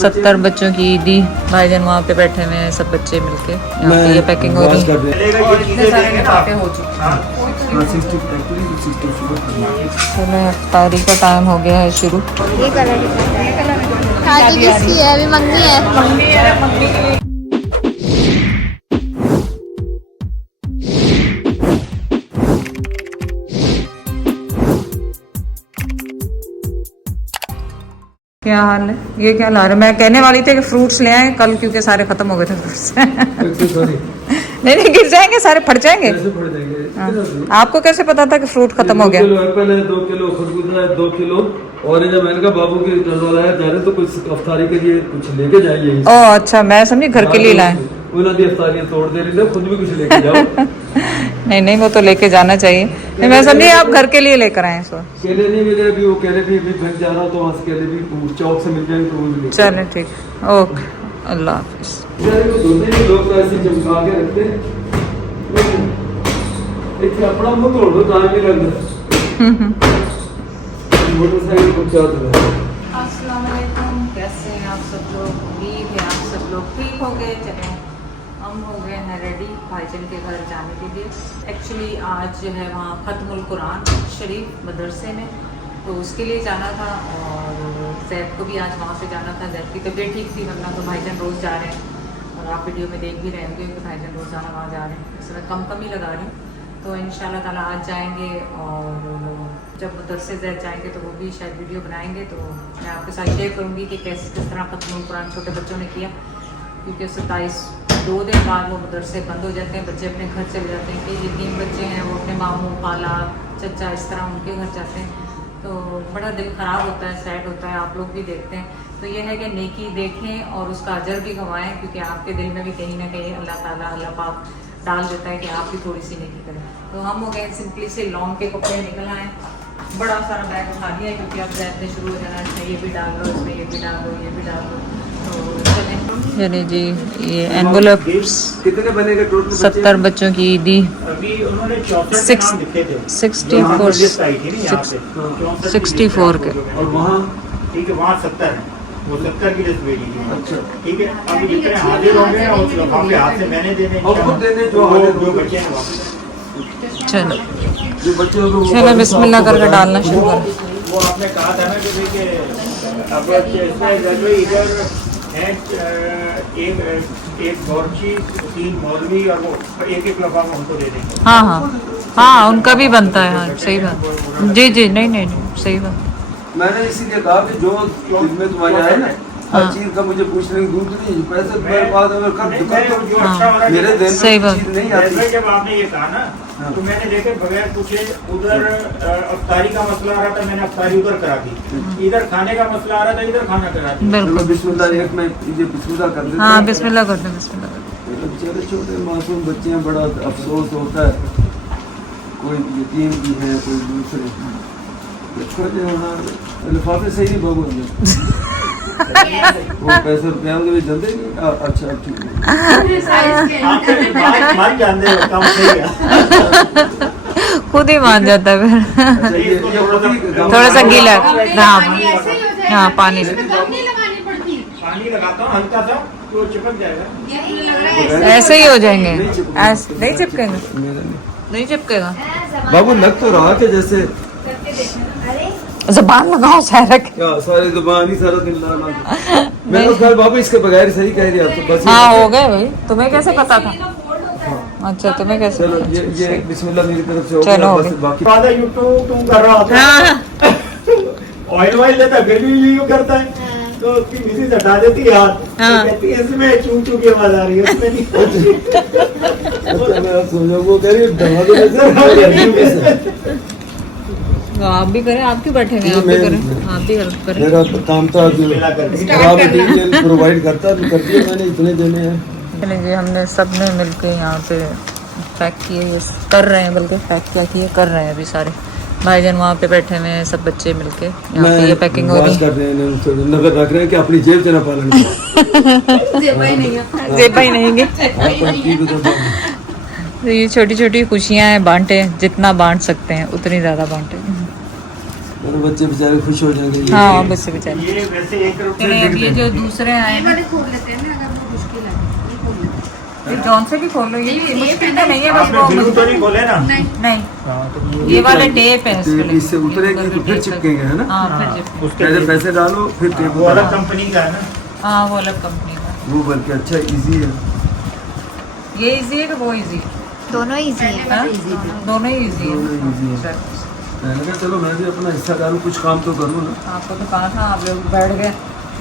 70 बच्चों की ईदी। भाईजान वहाँ पे बैठे हुए हैं, सब बच्चे मिलके यहाँ पे ये पैकिंग हो रही है और इतने सारे लिफाफे हो चुके हैं। चलो इफ्तारी का टाइम हो गया है शुरू। ये कलर शादी किसकी है? अभी मंगनी है। मंगनी के लिए क्या हाल है? ये क्या ला रहे? मैं कहने वाली थी कि फ्रूट्स ले आए कल, क्योंकि सारे खत्म हो गए थे फ्रूट्स। नहीं गिर जाएंगे, सारे फट जाएंगे। हाँ। आपको कैसे पता था कि फ्रूट खत्म हो गया? 2 किलो खरबूजा है, 2 किलो और मैंने कहा बाबू के टलवाला जा रहे तो कुछ अफ्तारी के लिए कुछ लेके जाइए। ओह अच्छा, मैं समझी घर के लिए लाए। उन्होंने अफ्तारियां तोड़ दे रही है, खुद भी कुछ लेके जाओ। नहीं वो तो लेके जाना चाहिए। नहीं मैं समझी आप घर के लिए लेकर आए। सो केले नहीं मिले अभी, वो कह रहे थे अभी घर जा रहा हूँ तो वहाँ से केले भी चौक से मिल जाएंगे तो वो भी लेके चले ठीक, ओके, अल्लाह हाफिज। लोग तो ऐसे चमका के रखते हैं, अपना मुंह तोड़ दो टाइम नहीं लगता। मोटरसाइकिल को क्या दो। अस्सलाम वालेकुम, कैसे हैं आप सब लोग? उम्मीद है आप सब लोग ठीक हो गए। चलें हम हो गए हैं रेडी भाईजान के घर जाने के लिए। एक्चुअली आज जो है वहाँ ख़त्मुल कुरान शरीफ मदरसे में, तो उसके लिए जाना था और जैद को भी आज वहाँ से जाना था। जैद की तबीयत ठीक थी, वरना तो भाईजान रोज़ जा रहे हैं और आप वीडियो में देख भी रहे होंगे कि भाईजान रोज़ाना वहाँ जा रहे हैं। इसमें कम ही लगा रही हूँ, तो इंशाल्लाह ताला आज जाएंगे और जब मदरसे जैद जाएंगे तो वो भी शायद वीडियो बनाएंगे, तो मैं आपके साथ शेयर करूँगी कि किस तरह ख़त्मुल कुरान छोटे बच्चों ने किया, क्योंकि 2 दिन बाद वो मदरसे बंद हो जाते हैं, बच्चे अपने घर चले जाते हैं। कि 3 बच्चे हैं वो अपने मामू खाला चचा इस तरह उनके घर जाते हैं, तो बड़ा दिल ख़राब होता है, सैड होता है। आप लोग भी देखते हैं, तो ये है कि नेकी देखें और उसका अजर भी कमाएं, क्योंकि आपके दिल में भी कहीं ना कहीं अल्लाह ताला अल्लाह पाक डाल देता है कि आप भी थोड़ी सी नेकी करें। तो हम हो गए सिंपली से लॉन्ग के कपड़े निकल आए, बड़ा सारा बैग उठा लिया क्योंकि अब जैसे शुरू हो जाना है, ये भी डाल लो इसमें, ये भी डाल लो, ये भी डाल लो। तो चलें जी, ये एनवेलप कितने बनेगा टोटल? 70 बच्चों की ईदी। अभी उन्होंने 64 के 64 के और वहाँ ठीक है, वहाँ 70 है, वो 70 की लिस्ट भेजी थी। अच्छा ठीक है, अभी जितने हाजिर हो गए और उस लिफाफे हाथ से मैंने देने और खुद देने जो बच्चे हैं वापस। चलो जो बच्चों को चलो बिस्मिल्लाह करके डालना शुरू कर। वो आपने कहा था ना कि देखिए अब इसमें इधर है एक गौरची, 3 मौलवी और वो एक लिफाफा उनको दे देंगे। हाँ उनका भी बनता है। हाँ सही बात, जी नहीं सही बात। मैंने इसीलिए कहा कि जो में तुम्हारे आए ना हर चीज का मुझे पूछने की जरूरत नहीं, पैसे मेरे पास अगर कर मेरे दिन सही बात। चीज नहीं आती। जब आपने ये कहा ना तो मैंने देखे बगैर पूछे उधर अफ्तारी का मसला आ रहा था, मैंने अफ्तारी उधर करा दी, इधर खाने का मसला आ रहा था, इधर खाना करा दी। चलो बिस्मिल्लाह, एक में ये बिस्मिल्लाह कर देते हैं। हाँ बिस्मिल्लाह कर दो, बिस्मिल्लाह कर दो। छोटे छोटे मासूम बच्चे हैं, बड़ा अफसोस होता है। कोई यतीम भी है, कोई दूसरे लिफाफे से ही भगो वो पैसे रुपया भी जल्दी नहीं। अच्छा ठीक खुद ही मान जाता है फिर। थोड़ा सा गीला। हाँ पानी लगाता हूँ हल्का सा, तो चिपक जाएगा। ऐसे ही हो जाएंगे, नहीं चिपकेगा, नहीं चिपकेगा। बाबू लग तो रहा है जैसे ज़बान लगाओ सारा। क्या सारी जुबान ही सारा दिन लाना। मैं तो खैर बाबू इसके बगैर सही कह रही है आप तो बस। हाँ हो गए भाई, तुम्हें कैसे पता था? अच्छा तुम्हें कैसे? चलो ये बिस्मिल्लाह मेरी तरफ से हो चलो गया, बस बाकी फादर यूट्यूब तुम कर रहा होता ऑयल लेता फिर भी यूं करता है, तो उसकी मिसेज हटा देती है हाथ, तो कहती है इसमें चू चू की आवाज आ रही है, उसमें नहीं। अच्छा मैं सोचा वो कह रही है दवा दो। आप भी करें, आप क्यों बैठे हैं? आप भी करें, आप भी हेल्प करें। मेरा काम था रॉ मटेरियल प्रोवाइड करता तो कर दिया मैंने, इतने देने हैं। चलिए हमने सब ने मिलके यहाँ पे पैक किए, ये कर रहे हैं, बल्कि पैक क्या किए कर रहे हैं अभी सारे। भाईजान वहाँ पे बैठे हुए हैं, सब बच्चे मिलके यहाँ पे ये पैकिंग हो रही है। नजर रख रहे हैं कि अपनी जेब से ना पालन जेबा ही नहीं तो ये छोटी छोटी खुशियाँ हैं, बांटे जितना बांट सकते हैं उतनी ज़्यादा बांटे। मेरे बच्चे बेचारे खुश हो जाएंगे। हाँ बच्चे बेचारे। ये वैसे 1 रुपये चलिए अब ये जो दूसरे आए हैं खोल लेते हैं ना, अगर वो मुश्किल है ये खोल लेते ये जॉन से भी खोल लो, ये भी मुश्किल तो नहीं है बस आपने वो ब्लू तो नहीं खोले ना? नहीं नहीं हाँ, तो ये वाले टेप है इसके लिए। इससे उतरेंगे तो फिर चिपकेंगे, है ना? हाँ हाँ, फिर चिपकेंगे। उसके पहले लिए- पैसे डालो फिर टेप वो अलग उतारो। कंपनी का है ना। हाँ वो अलग कंपनी का। वो बल्कि अच्छा इजी है। ये इजी है कि वो इजी है? दोनों इजी है। हाँ? दोनों ही इजी दोनों easy है। है। चलो। मैंने कहा चलो मैं भी अपना हिस्सा डालूं, कुछ काम तो करूँ ना। आपको तो कहा था, आप लोग बैठ गए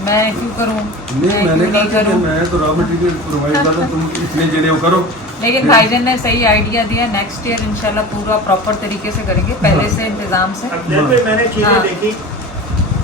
मैं क्यों करूँ, नहीं मैंने क्यों कहा नहीं कि करूँ। मैं तो रॉ मटेरियल प्रोवाइड कर रहा हूं, तुम इतने जने वो करो। लेकिन भाईजान ने सही आइडिया दिया, नेक्स्ट ईयर इंशाल्लाह पूरा प्रॉपर तरीके से करेंगे, पहले से इंतजाम से। अब जैसे मैंने हाँ। चीजें देखी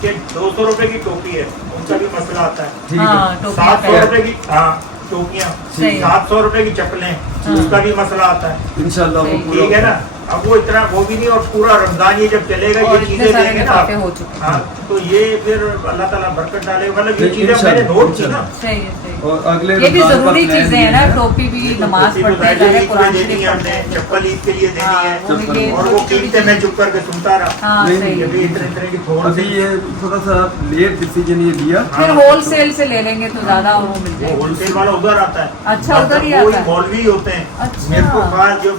कि 200 रुपए की टोपी है, उनका भी मसला आता है। ठीक हाँ है। टोपियाँ 700 पहन। रुपए की, हाँ टोपियाँ, सही है। 700 रुपए की चप्पलें, हाँ। उसका भी मसला आता है। इंशाल्लाह वो सही। पूरा ठीक है ना? अब वो इतना वो भी नहीं, और पूरा रमजान ये जब चलेगा और ये इतने चीजें सारे देंगे ना लिफाफे आप, हो चुके हैं। हाँ, तो ये फिर अल्लाह ताला बरकत डाले। मतलब ये नहीं, चीजें मैंने इंशाल्लाह, नोट की ना। सही है सही। और अगले ये भी रमजान का जरूरी plan चीजें ये हैं ना, है। टोपी भी, नमाज टोपी तो पढ़ते पहले हैं, ईद कुरान पे शरीफ देनी है पढ़ते हमने, हैं। चप्पल ईद के लिए देनी हाँ, है, वो ये और वो छोटी-छोटी कीमतें मैं चुप करके सुनता रहा। हाँ नहीं, सही ये है। भी इतने इतने की फोन अभी ये थोड़ा सा लेट डिसीजन ये लिया। फिर होलसेल से ले लेंगे तो ज्यादा वो मिल वो जाएगी। होलसेल वाला उधर आता है। अच्छा, उधर ही वो आता है। मौलवी होते हैं। अच्छा। मेरे को खास जो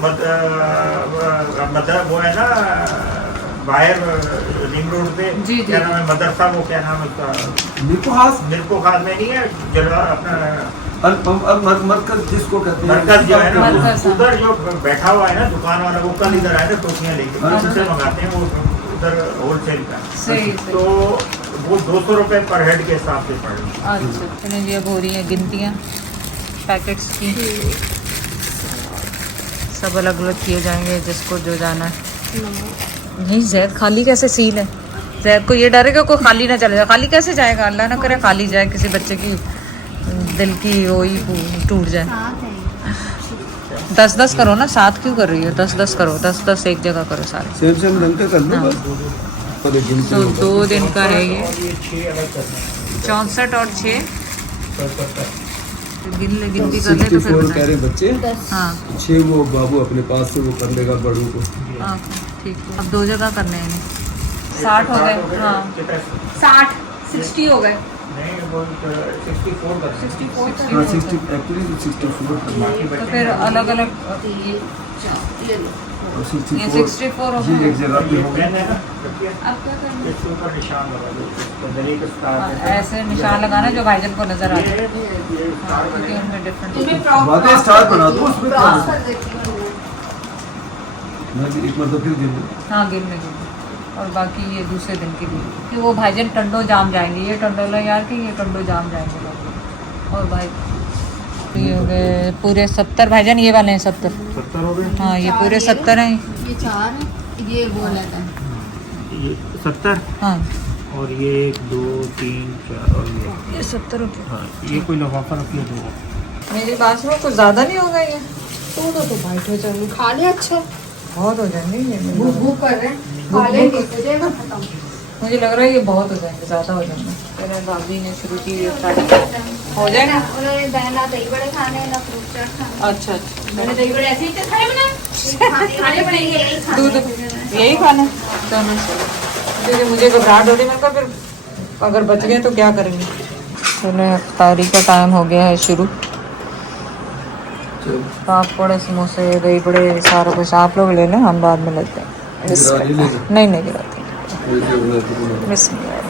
मतलब वो है ना बाहर रिंग रोड पे, जी, जी, क्या नाम जी। है मदरसा, वो क्या नाम है उसका, निकोहास मिर्को खास में नहीं है जलवा अपना मरकज जिसको कहते हैं। मरकज जो है ना, मरकज, हाँ। उधर जो बैठा हुआ है ना दुकान वाला, वो कल इधर आए थे टोपियाँ लेके, अच्छा। उनसे मंगाते हैं वो उधर होलसेल का। सही तो सही। वो 200 रुपए पर हेड के हिसाब से पड़ रही है। अच्छा चलिए जी, अब हो रही हैं गिनतियाँ पैकेट्स की। सब अलग अलग किए जाएंगे जिसको जो जाना है। नहीं जैद खाली कैसे सील है, जैद को ये डर है कि कोई खाली ना चले जाए। खाली कैसे जाएगा, अल्लाह ना करे खाली जाए, किसी बच्चे की दिल की वो ही टूट जाए। 10-10 करो ना, 7 क्यों कर रही हो, 10-10 करो, 10-10 एक जगह करो सारे। सेम सेम रंग का कर लो हाँ। बस। पर एक गिनती तो होगा। 2 दिन का है ये, और ये 6 अलग करना है। 64 और 6 गिनती कर ले तो फिर 64 कह बताएं। रहे बच्चे, हाँ 6 वो बाबू अपने पास से वो कर लेगा बड़ों को। हाँ, ठीक है। अब 2 जगह करने हैं। 60 हो गए, हाँ 60 60 हो गए। नहीं वो 64 कर 64 हाँ 60 एक्चुअली 64 करना है। तो फिर अलग अलग और ये 64 64 हो ये गए। एक जगह पे ये होगा। पेन है ना, अब क्या करना है? इसके ऊपर निशान लगा दो, तो गले के स्टार हाँ, है। ऐसे निशान लगाना जो भाईजान को नजर आ जाए। ये हाँ, स्टार क्योंकि बनेगा। उनमें डिफरेंट। बातें स्टार बना दो उसमें क्या है? मैं भी एक मतलब फिर गिन लूँ। हाँ गिनने के लिए, और बाकी ये दूसरे दिन के लिए कि वो भाईजान टंडो जाम जाएंगे। ये टंडोला यार कि ये टंडो जाम जाएंगे लोग। और भाई ये हो गए पूरे 70 भाईजान, ये वाले हैं 70। 70 हो गए। हाँ ये पूरे 70 हैं। ये 4 है, ये वो लेता है। ये 70 हाँ और ये 1 2 3 4 और ये 70 रुपये। हाँ, ये कोई लिफाफा रख लो दो। मेरी बात में कुछ ज़्यादा नहीं होगा ये, तो बैठो चलो, खा ले, अच्छा बहुत हो जाएंगे ये मेरे भूख लिए। भूख कर रहे हैं, खा ले, हो जाएगा खत्म। मुझे लग रहा है ये बहुत हो जाएंगे, ज़्यादा हो जाएंगे। मेरे भाभी ने शुरू की स्टार्टिंग हो जाएगा। उन्होंने ना दही बड़े खाने हैं, ना फ्रूट चाट खाना। अच्छा अच्छा, मैंने दही बड़े ऐसे ही तो खाए मैंने, खाने पड़ेंगे यही खाने दूध हैं। यही खाना है दोनों से, क्योंकि मुझे घबराहट हो रही है। मैंने कहा फिर अगर बच गए तो क्या करेंगे। चलो इफ्तारी का टाइम हो गया है शुरू। चलो पापड़, समोसे, दही बड़े, सारा कुछ आप लोग ले लें, हम बाद में लेते हैं। गिरा नहीं लेते? नहीं नहीं गिराते। वैसे बनाते बिस्मिल्लाह।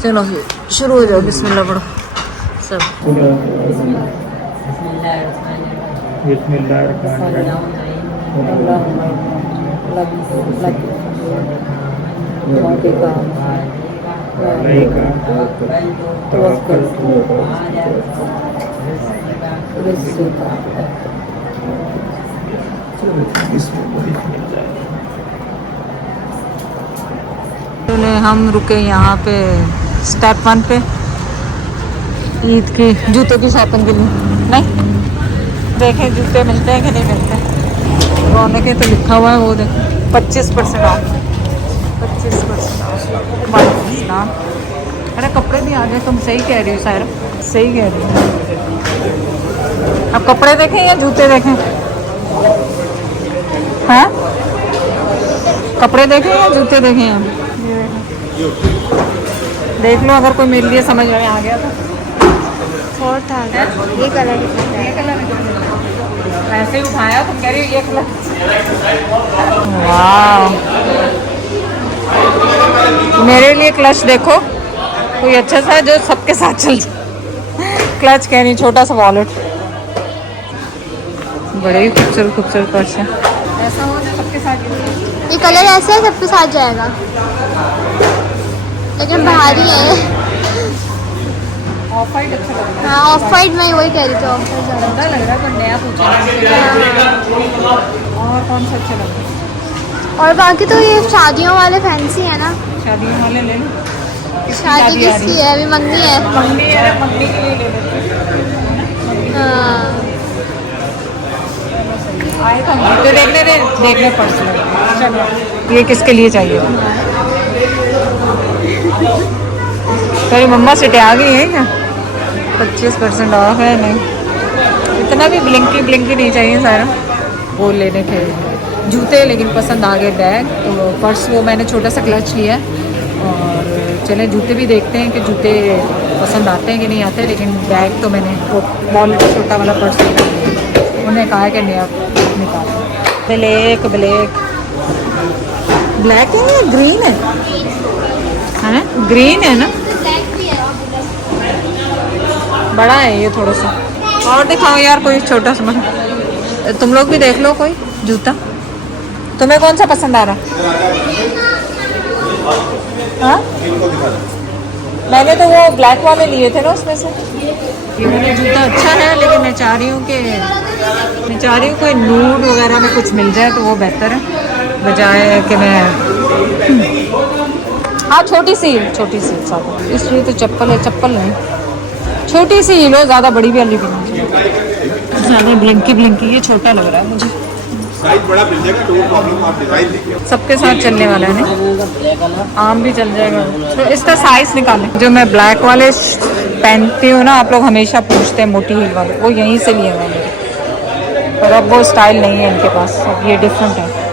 चलो फिर शुरू हो जाओ, बिस्मिल्लाह पढ़ो सब। पहले हम रुके यहाँ पे स्टेप 1 पे ईद की जूतों की शॉपिंग के लिए। नहीं देखें जूते मिलते हैं कि नहीं मिलते। रौनक तो लिखा हुआ है, वो देख 25% ऑफ, 25% ऑफ। वालेकुम सलाम। अरे कपड़े भी आ गए, तुम सही कह रही हो सायरा, सही कह रही हो। अब कपड़े देखें या जूते देखें? हाँ कपड़े देखे या जूते देखे हैं? देख लो, अगर कोई मेरे लिए समझ में आ गया तो। 4000 ये कलर कितना ये कलर वैसे ही उठाया, तुम कह रही हो ये कलर। वाह, मेरे लिए क्लच देखो, कोई अच्छा सा जो सबके साथ चल जाए। क्लच कह नहीं, छोटा सा वॉलेट। बड़े ही खूबसूरत खूबसूरत पर्स है, ऐसा हो जो सबके साथ। ये कलर ऐसे है सबके साथ जाएगा, लेकिन भारी है। ऑफ वाइट अच्छा लग रहा है। हाँ ऑफ वाइट, मैं वही कह रही थी, ऑफ वाइट ज़्यादा अच्छा लग रहा है, कोई नया पूछा हाँ। और कौन सा अच्छा लग रहा है? और बाकी तो ये शादियों वाले फैंसी है ना, शादियों वाले ले लो। शादी किसकी है? अभी मंगनी है। मंगनी है, मंगनी के लिए ले लेते। हाँ आए तो हम तो देखने पर्स लग रहा है। चलो, ये किसके लिए चाहिए? तेरी मम्मा सिटे आ गई है क्या? 25% ऑफ है। नहीं, इतना भी ब्लिंकी नहीं चाहिए सारा। वो लेने थे जूते, लेकिन पसंद आ गए बैग। तो पर्स वो मैंने छोटा सा क्लच लिया है। और चलें जूते भी देखते हैं कि जूते पसंद आते हैं कि नहीं आते। लेकिन बैग तो मैंने वो वॉलेट छोटा वाला पर्स लिया, उन्हें कहा कि नया निकालो। ब्लैक है या ग्रीन है? ग्रीन है ना, बड़ा है ये थोड़ा सा। और दिखाओ यार कोई छोटा सा, तुम लोग भी देख लो कोई जूता। तुम्हें कौन सा पसंद आ रहा? हाँ, मैंने तो वो ब्लैक वाले लिए थे ना उसमें से। ये वाला जूता अच्छा है, लेकिन मैं चाह रही हूँ कोई नूड वगैरह में कुछ मिल जाए तो वो बेहतर है, बजाय कि मैं हाँ छोटी सी साथ। इसलिए तो चप्पल है, चप्पल नहीं, छोटी सी ही लो, ज़्यादा बड़ी भी वाली भी नहीं। ज़्यादा ब्लिंकी ये छोटा लग रहा है मुझे। साइज बड़ा मिल जाएगा, तो प्रॉब्लम आप डिजाइन देखिए। सबके साथ चलने वाला है ना, आम भी चल जाएगा। तो इसका साइज निकालें। जो मैं ब्लैक वाले पहनती हूँ ना, आप लोग हमेशा पूछते हैं मोटी हील वाले, वो यहीं से लिए हुए मेरे, पर अब वो स्टाइल नहीं है इनके पास, अब ये डिफरेंट है।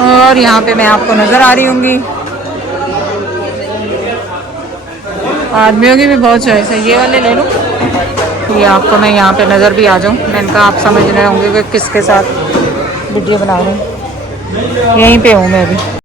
और यहाँ पे मैं आपको नज़र आ रही होंगी, आदमियों की भी बहुत चॉइस है। ये वाले ले लूँ, ये आपको मैं यहाँ पे नज़र भी आ जाऊँ। मैंने कहा आप समझ रहे होंगे कि किसके साथ वीडियो बना रहे हैं। यहीं पे हूँ मैं अभी।